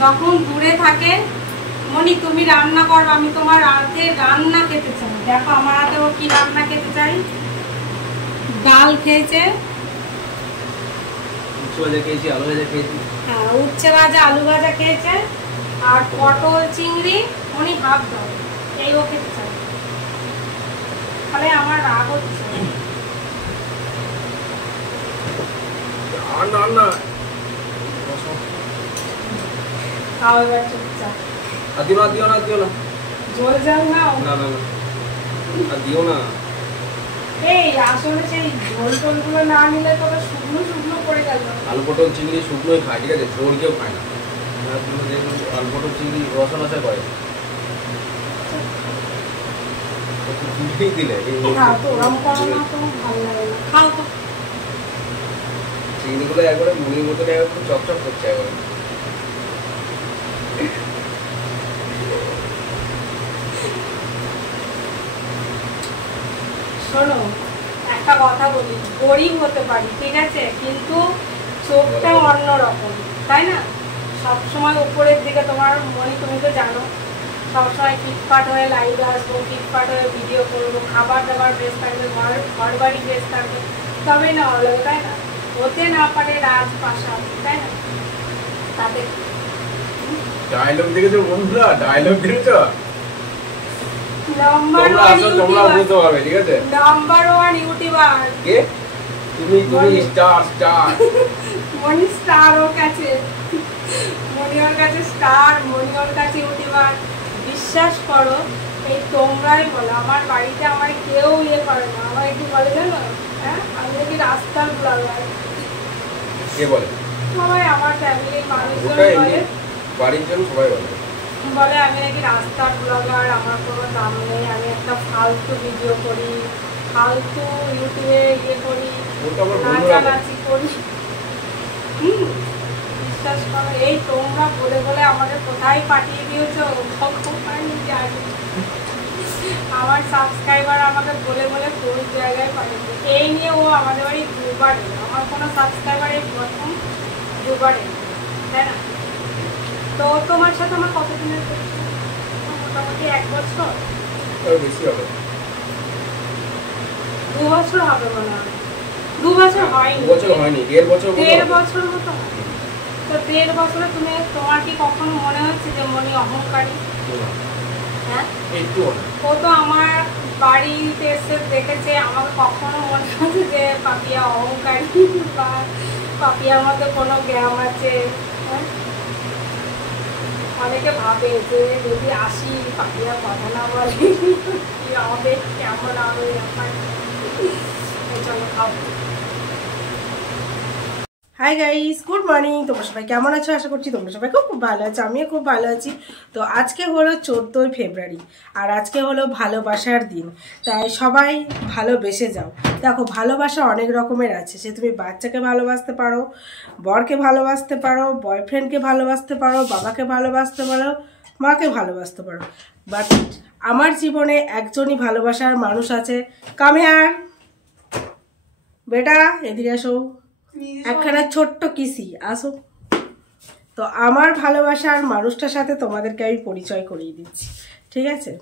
যখন দূরে থাকে, মনি তুমি রান্না করো, আমি তোমার হাতে রান্না খেতে চাই। দেখো আমার হাতে ও কি রান্না খেতে চাই। ডাল খেয়েছে, উচ্ছে ভাজা, আলু ভাজা খেয়েছে, আর পটল চিংড়ি মনি ভাত দাও, এই ও খেতে চাই। তাহলে আমার রাগ হচ্ছে। খাও এবার চুপচাপ। জল যাও না। এই আসলে সেই ঝোল টোল গুলো না নিলে তো শুকনো শুকনো পড়ে গেল। আলু পটল চিংড়ি শুকনোই খায়, ঠিক আছে, ঝোল কেউ খায় না। আলু পটল চিংড়ি রসা রসা করে দিলে চিংড়িগুলো একবারে মুড়ির মতো একবার চকচক করছে একবারে। শোনো একটা কথা বলি, গরিব হতে পারি ঠিক আছে, কিন্তু চোখটা অন্যরকম, তাই না? সবসময় উপরের দিকে তোমার মনে, তুমি তো জানো সবসময় ফিটফাট হয়ে লাইভে আসবো, ফিটফাট হয়ে ভিডিও করবো, খাবার দাবার বেশ থাকবে, ঘর বাড়ি বেশ থাকবে, তবেই না ভালো লাগে, তাই না? হতে না পারে রাজপ্রাসাদ, তাই না? তাদের ডায়লগ দেখেছো বন্ধুরা? ডায়লগ দেখেছো? নাম্বার 1 ইউটিউবার কে তুমি? স্টার মনি স্টার ওর কাছে, মনি ওর কাছে স্টার, মনি ওর কাছে ইউটিউবার। বিশ্বাস করো, এই তোমরাই বলো, আমার বাড়িতে আমার কেউ ইয়ে করে না, আমাকে কি বলে জানো? হ্যাঁ, আমি নাকি রাস্তার ব্লগার। কে বলে? সবাই আমার ফ্যামিলির মানুষজন বলে, বাড়ির জন সবাই বলে আমি নাকি রাস্তার ব্লগার, আমার কোনো দাম নেই, আমি একটা ফালতু ভিডিও করি, ফালতু ইউটিউবে ইয়ে করি, নাচানাচি করি। বিশ্বাস করো, এই তোমরা বলে বলে আমাদের কোথায় পাঠিয়ে দিয়েছো ভগবান জানে। আমার সাবস্ক্রাইবার আমাকে বলে বলে কোন জায়গায় পাঠিয়েছে। এই নিয়ে ও আমাদের বাড়ি দুবার এলো, আমার কোনো সাবস্ক্রাইবার এই প্রথম দুবার এলো, তাই না? তো তোমার সাথে আমার কতদিনের মোটামুটি 1 বছর, বেশি হবে, 2 বছর হবে মনে হয়। 2 বছর হয়নি, 1.5 বছর মতো। তো 1.5 বছরে তুমি, তোমার কি কখনো মনে হচ্ছে যে মনি অহংকারী? হ্যাঁ, ও তো আমার বাড়িতে এসে দেখেছে, আমাকে কখনো মনে হচ্ছে যে পাপিয়া অহংকারী বা পাপিয়ার মধ্যে কোনো জ্ঞান আছে? হ্যাঁ, অনেকে ভাবে যে যদি আসি পাপিয়া কথা না বলে কি হবে, কেমন হবে ব্যাপার। চলো খাও। Hi guys, good morning. তোমরা সবাই কেমন আছো? আশা করছি তোমরা সবাই খুব ভালো আছো, আমিও খুব ভালো আছি। তো আজকে হলো 14 ফেব্রুয়ারি, আর আজকে হলো ভালোবাসার দিন, তাই সবাই ভালোবেসে যাও। দেখো, ভালোবাসা অনেক রকমের আছে, সে তুমি বাচ্চাকে ভালোবাসতে পারো, বরকে ভালোবাসতে পারো, বয়ফ্রেন্ডকে ভালোবাসতে পারো, বাবাকে ভালোবাসতে পারো, মাকে ভালোবাসতে পারো। বাট আমার জীবনে একজনই ভালোবাসার মানুষ আছে। কাম হিয়ার বেটা, এদিকে আসো, একখানা ছোট্ট কিসি আসো। তো আমার ভালোবাসার মানুষটার সাথে তোমাদেরকে আমি পরিচয় করিয়ে দিচ্ছি, ঠিক আছে?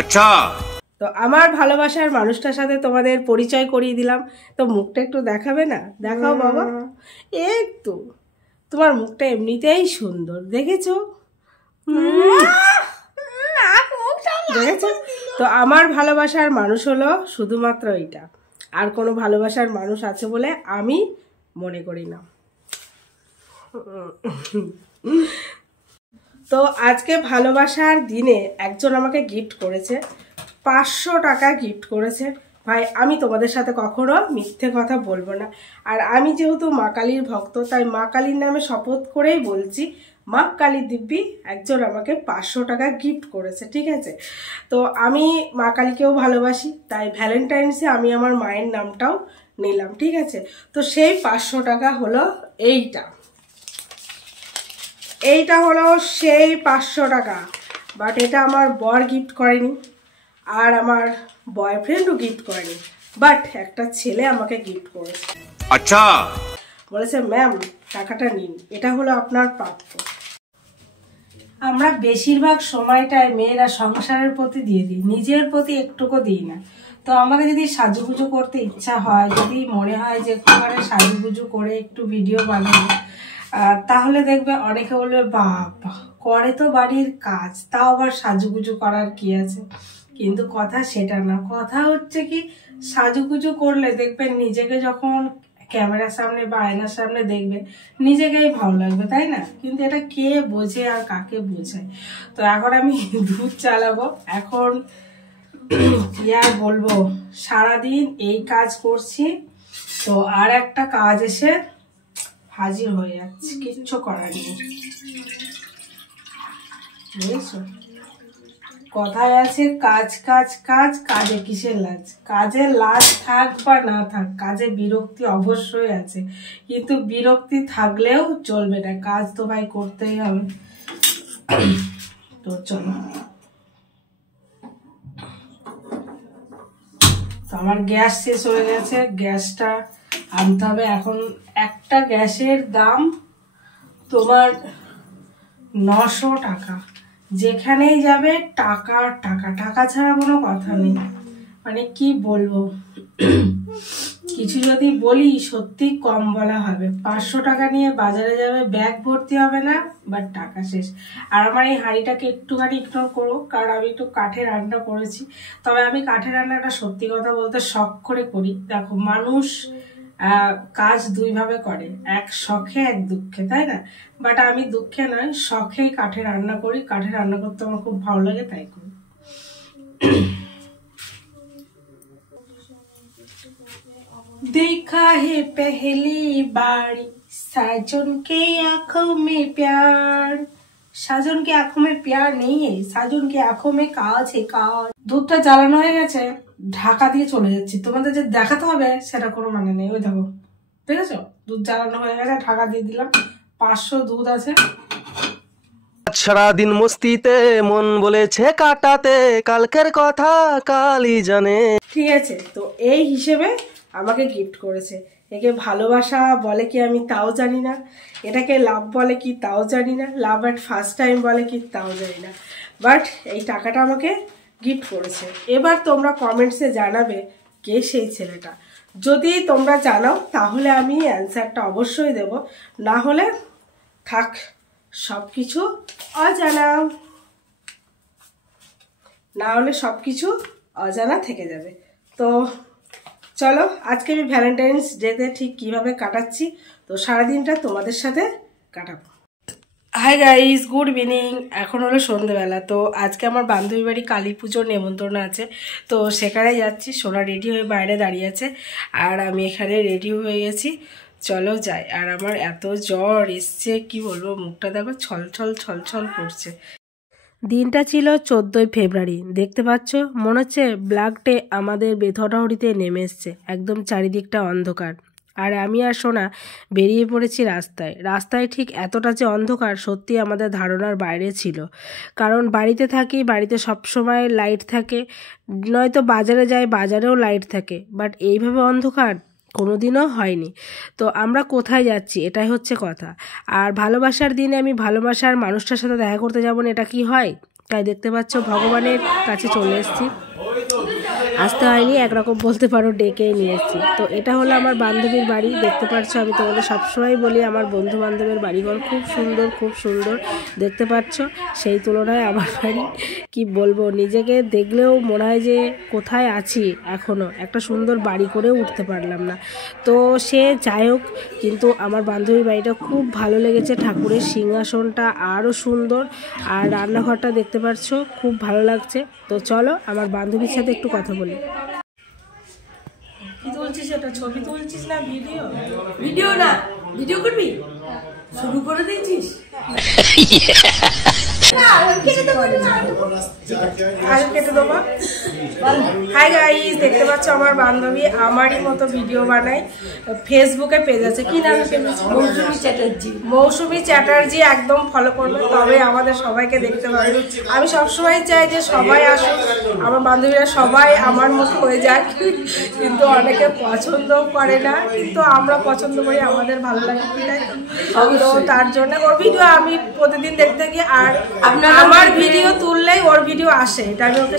আচ্ছা, তো আমার ভালোবাসার মানুষটার সাথে তোমাদের পরিচয় করিয়ে দিলাম। তো মুখটা একটু দেখাবে না? দেখাও বাবা, একটু। তোমার মুখটা এমনিতেই সুন্দর, দেখেছো? দেখেছো? তো আমার ভালোবাসার মানুষ হলো শুধুমাত্র এইটা, আর কোনো ভালোবাসার মানুষ আছে বলে আমি মনে করি না। তো আজকে ভালোবাসার দিনে একজন আমাকে গিফট করেছে, 500 টাকা গিফট করেছে। ভাই, আমি তোমাদের সাথে কখনো মিথ্যে কথা বলবো না। আর আমি যেহেতু মা কালীর ভক্ত, তাই মা কালীর নামে শপথ করেই বলছি, মা কালী দিব্যি একজন আমাকে 500 টাকা গিফট করেছে, ঠিক আছে? তো আমি মা কালীকেও ভালোবাসি, তাই ভ্যালেন্টাইন্সে আমি আমার মায়ের নামটাও নিলাম, ঠিক আছে? তো সেই 500 টাকা হলো এইটা হলো সেই 500 টাকা। বাট এটা আমার বর গিফট করেনি, আর আমার বয়ফ্রেন্ডও গিফট করেনি, বাট একটা ছেলে আমাকে গিফট করেছে। আচ্ছা, বলেছে ম্যাম টাকাটা নিন, এটা হলো আপনার প্রাপ্য। আমরা বেশিরভাগ সময়টায় মেয়েরা সংসারের প্রতি দিয়ে দিই, নিজের প্রতি একটুকু দিই না। তো আমাদের যদি সাজুগুজু করতে ইচ্ছা হয়, যদি মনে হয় যে একটুখানি সাজুগুজু করে একটু ভিডিও বানাবো, তাহলে দেখবে অনেকে বলবে বাবা করে তো বাড়ির কাজ, তাও আবার সাজুগুজু করার কি আছে। কিন্তু কথা সেটা না, কথা হচ্ছে কি সাজুগুজু করলে দেখবেন নিজেকে যখন ক্যামেরার সামনে বা আয়নার সামনে দেখবে নিজেকেই ভালো লাগবে, তাই না? কিন্তু এটা কে বোঝে আর কাকে বোঝায়। তো এখন আমি দুধ চালাবো। এখন কি আর বলবো, সারাদিন এই কাজ করছি, তো আর একটা কাজ এসে হাজির হয়ে যাচ্ছে, কিচ্ছু করার নেই। বুঝেছো, কথায় আছে কাজ কাজ কাজ, কাজে কিসের লাজ? কাজে লাজ থাক বা না থাক, কাজে বিরক্তি অবশ্যই আছে, কিন্তু বিরক্তি থাকলেও চলবে না, কাজ তো ভাই করতেই হবে। তো চলো, তো আমার গ্যাস শেষ হয়ে গেছে, গ্যাসটা আনতে হবে। এখন একটা গ্যাসের দাম তোমার 900 টাকা। যেখানেই যাবে টাকা টাকা টাকা ছাড়া কোনো কথা নেই। মানে কি বলবো, কিছু যদি বলি সত্যি কম বলা হবে। 500 টাকা নিয়ে বাজারে যাবে, ব্যাগ ভর্তি হবে না, বাট টাকা শেষ। আর আমার এই হাঁড়িটাকে একটুখানি ইগনোর করো, কারণ আমি একটু কাঠে রান্না করেছি। তবে আমি কাঠে রান্নাটা সত্যি কথা বলতে শখ করে করি। দেখো, মানুষ কাজ দুইভাবে করে, এক শখে এক দুঃখে, তাই না? বাট আমি দুঃখে নয়, শখেই কাঠে রান্না করি। কাঠে রান্না করতে আমার খুব ভালো লাগে, তাই করি। देखा है पहली बार साजन के आंखों में प्यार, साजन के आंखों में प्यार नहीं है, साजन के आंखों में काज है काज। দুধটা জ্বালানো হয়ে গেছে, ঢাকা দিয়ে চলে যাচ্ছি। তোমাদের যে দেখাতে হবে সেটা কোনো মানে নেই। ওই দেখো, ঠিক আছে, দুধ জ্বালানো হয়ে গেছে, ঢাকা দিয়ে দিলাম। 500 দুধ আছে। সারাদিন মস্তিতে মন বলেছে কাটাতে, কালকের কথা কালই জানে। ঠিক আছে, তো এই হিসেবে আমাকে গিফট করেছে। একে ভালোবাসা বলে কি আমি তাও জানি না, এটাকে লাভ বলে কি তাও জানি না, লাভ অ্যাট ফার্স্ট টাইম বলে কি তাও জানি না, বাট এই টাকাটা আমাকে গিফট করেছে। এবার তোমরা কমেন্টসে জানাবে কে সেই ছেলেটা। যদি তোমরা জানাও তাহলে আমি অ্যান্সারটা অবশ্যই দেব, না হলে থাক সব কিছু অজানা, না হলে সব কিছু অজানা থেকে যাবে। তো চলো, আজকে আমি ভ্যালেন্টাইন্স ডেতে ঠিক কিভাবে কাটাচ্ছি, তো সারাদিনটা তোমাদের সাথে কাটাবো। Hi guys, good evening. এখন হলো সন্ধ্যেবেলা। তো আজকে আমার বান্ধবী বাড়ি কালী পুজোর নেমন্তন্ন আছে, তো সেখানে যাচ্ছি। সোনা রেডি হয়ে বাইরে দাঁড়িয়ে আছে, আর আমি এখানে রেডি হয়ে গেছি। চলো যাই। আর আমার এত জ্বর এসছে, কি বলবো, মুখটা দেখো ছলছল ছলছল করছে। দিনটা ছিল 14ই ফেব্রুয়ারি। দেখতে পাচ্ছ, মনে হচ্ছে ব্ল্যাক ডে আমাদের বেথরাহরিতে নেমে এসছে। একদম চারিদিকটা অন্ধকার, আর আমি আর সোনা বেরিয়ে পড়েছি রাস্তায়। রাস্তায় ঠিক এতটা যে অন্ধকার সত্যি আমাদের ধারণার বাইরে ছিল, কারণ বাড়িতে থাকি, বাড়িতে সবসময় লাইট থাকে, নয়তো বাজারে যাই, বাজারেও লাইট থাকে, বাট এইভাবে অন্ধকার কোনোদিনও হয়নি। তো আমরা কোথায় যাচ্ছি এটাই হচ্ছে কথা। আর ভালোবাসার দিনে আমি ভালোবাসার মানুষটার সাথে দেখা করতে যাবো না, এটা কি হয়? তাই দেখতে পাচ্ছ ভগবানের কাছে চলে এসেছি। আসতে হয়নি, একরকম বলতে পারো ডেকেই নিয়ে এসেছি। তো এটা হলো আমার বান্ধবীর বাড়ি। দেখতে পাচ্ছ, আমি তোমাদের সবসময় বলি আমার বন্ধু বান্ধবের বাড়িঘর খুব সুন্দর, খুব সুন্দর। দেখতে পাচ্ছ, সেই তুলনায় আমার বাড়ি কি বলবো, নিজেকে দেখলেও মনে হয় যে কোথায় আছি, এখনও একটা সুন্দর বাড়ি করেও উঠতে পারলাম না। তো সে যাই হোক, কিন্তু আমার বান্ধবীর বাড়িটা খুব ভালো লেগেছে। ঠাকুরের সিংহাসনটা আরও সুন্দর, আর রান্নাঘরটা দেখতে পাচ্ছ খুব ভালো লাগছে। তো চলো আমার বান্ধবীর সাথে একটু কথা বলি। কি তুলছিস এটা? ছবি তুলছিস না ভিডিও? ভিডিও না, ভিডিও করবি? শুরু করে দিয়েছিস? আর কেটে দেবো। হাই গাইস, দেখতে পাচ্ছ আমার বান্ধবী আমারই মতো ভিডিও বানায়, ফেসবুকে পেজ আছে, কি নাম পেজ? মৌসুমী চ্যাটার্জি। একদম ফলো করবে, তবে আমাদের সবাইকে দেখতে পাবে। আমি সবসময় চাই যে সবাই আসুক, আমার বান্ধবীরা সবাই আমার মতো হয়ে যাক, কিন্তু অনেকে পছন্দ করে না, কিন্তু আমরা পছন্দ করি, আমাদের ভালো লাগে, তো তার জন্য ওর ভিডিও আমি প্রতিদিন দেখতে থাকি। আর আমার ভিডিও তুললেই ওর ভিডিও আসে, এটা আমি ওকে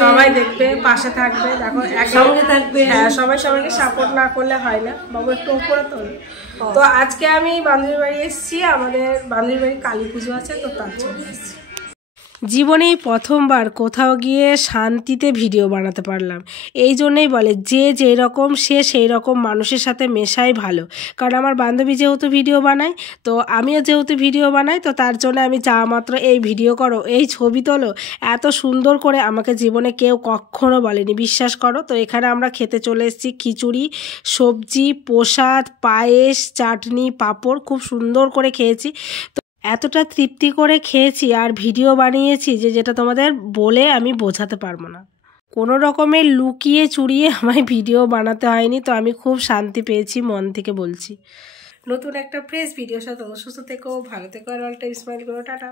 সবাই দেখবে, পাশে থাকবে, দেখো একসঙ্গে থাকবে। হ্যাঁ, সবাই সবাইকে সাপোর্ট না করলে হয় না, বাবু একটু উপরে তোল। তো আজকে আমি বান্ধবীর বাড়ি এসেছি, আমাদের বান্ধবীর বাড়ি কালী পুজো আছে, তো তার জন্য এসেছি। জীবনেই প্রথমবার কোথাও গিয়ে শান্তিতে ভিডিও বানাতে পারলাম। এই জন্যেই বলে যে যেই রকম সে সেই রকম মানুষের সাথে মেশাই ভালো। কারণ আমার বান্ধবী যেহেতু ভিডিও বানায়, তো আমিও যেহেতু ভিডিও বানাই, তো তার জন্য আমি যা মাত্র এই ভিডিও করো, এই ছবি তোলো, এত সুন্দর করে আমাকে জীবনে কেউ কখনো বলেনি, বিশ্বাস করো। তো এখানে আমরা খেতে চলে এসেছি খিচুড়ি, সবজি, প্রসাদ, পায়েস, চাটনি, পাঁপড়, খুব সুন্দর করে খেয়েছি। তো এতটা তৃপ্তি করে খেয়েছি আর ভিডিও বানিয়েছি যে যেটা তোমাদের বলে আমি বোঝাতে পারবো না। কোনো রকমের লুকিয়ে চুরিয়ে আমায় ভিডিও বানাতে হয়নি, তো আমি খুব শান্তি পেয়েছি, মন থেকে বলছি। নতুন একটা ফ্রেশ ভিডিওর সাথে সুস্থ থেকো, ভালো থেকো, আর অল টাইম স্মাইল করো। টাটা।